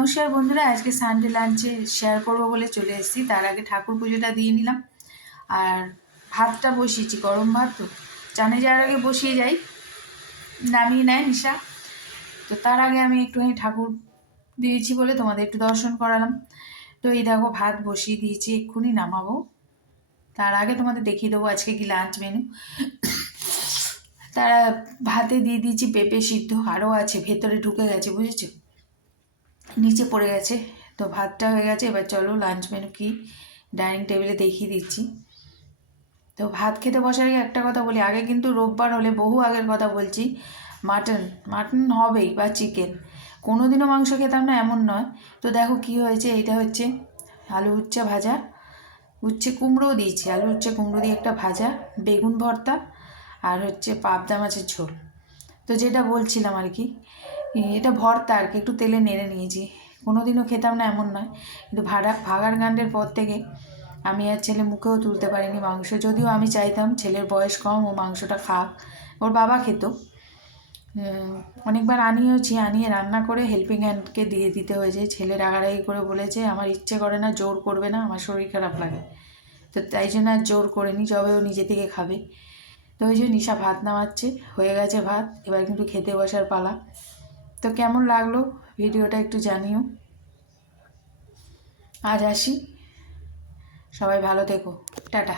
নমস্কার বন্ধুরা, আজকে সানডে লাঞ্চে শেয়ার করবো বলে চলে এসেছি। তার আগে ঠাকুর পুজোটা দিয়ে নিলাম আর ভাতটা বসিয়েছি, গরম ভাত তো চানে যাওয়ার আগে বসিয়ে যাই, নামিয়ে নেয় নিশা। তো তার আগে আমি একটুখানি ঠাকুর দিয়েছি বলে তোমাদের একটু দর্শন করালাম। তো এই দেখো ভাত বসিয়ে দিয়েছি, এক্ষুনি নামাবো। তার আগে তোমাদের দেখিয়ে দেবো আজকে কি লাঞ্চ মেনু। তারা ভাতে দিয়ে দিয়েছি পেঁপে সিদ্ধ, আরও আছে ভেতরে ঢুকে গেছে, বুঝেছো, নিচে পড়ে গেছে। তো ভাতটা হয়ে গেছে, এবার চলো লাঞ্চ মেনু কি ডাইনিং টেবিলে দেখিয়ে দিচ্ছি। তো ভাত খেতে বসার আগে একটা কথা বলি, আগে কিন্তু রোববার হলে, বহু আগের কথা বলছি, মাটন হবেই বা চিকেন, কোনো দিনও মাংস খেতাম না এমন নয়। তো দেখো কি হয়েছে, এইটা হচ্ছে আলু উচ্ছে ভাজা, উচ্ছে কুমড়োও দিয়েছি, আলু উচ্ছে কুমড়ো দিয়ে একটা ভাজা, বেগুন ভর্তা, আর হচ্ছে পাবদা মাছের ঝোল। তো যেটা বলছিলাম আর কি, এটা ভর্তা আর কি, একটু তেলে নেড়ে নিয়েছি। কোনো দিনও খেতাম না এমন নয়, কিন্তু ভাগার কাণ্ডের পর থেকে আমি আর ছেলে মুখেও তুলতে পারিনি মাংস। যদিও আমি চাইতাম, ছেলের বয়স কম, ও মাংসটা খাক, ওর বাবা খেত। অনেকবার আনিয়েছি, আনিয়ে রান্না করে হেল্পিং হ্যান্ডকে দিয়ে দিতে হয়েছে। ছেলে রাগারাগি করে বলেছে আমার ইচ্ছে করে না, জোর করবে না, আমার শরীর খারাপ লাগে। তো তাই জন্য আর জোর করেনি, যবে ও নিজে থেকে খাবে। তো ওই যে নিশা ভাত নামাচ্ছে, হয়ে গেছে ভাত, এবার কিন্তু খেতে বসার পালা। তো কেমন লাগলো ভিডিওটা একটু জানিও। আজ আসি, সবাই ভালো থেকো, টাটা।